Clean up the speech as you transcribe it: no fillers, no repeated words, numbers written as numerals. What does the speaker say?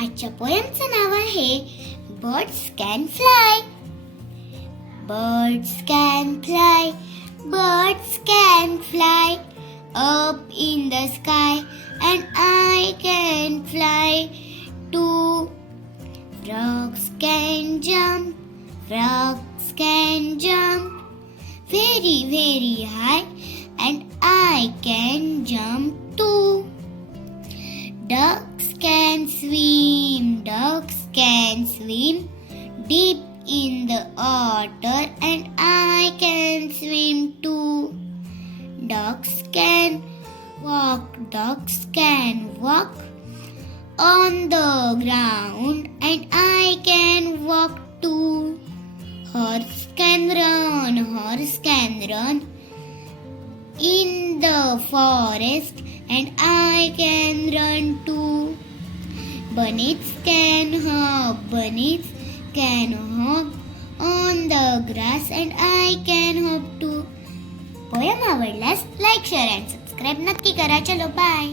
आजच्या पोएमचं नाव आहे birds can fly. Birds can fly, birds can fly up in the sky, and I can fly too. Frogs can jump, frogs can jump very, very high, and I can jump too. Ducks can swim deep in the water, and I can swim too. Ducks can walk on the ground, and I can walk too. Horse can run in the forest, and I can run too. Bunnies can hop on the grass, and I can hop too. Poem आवडल्यास like, share and subscribe नक्की करा. चलो bye.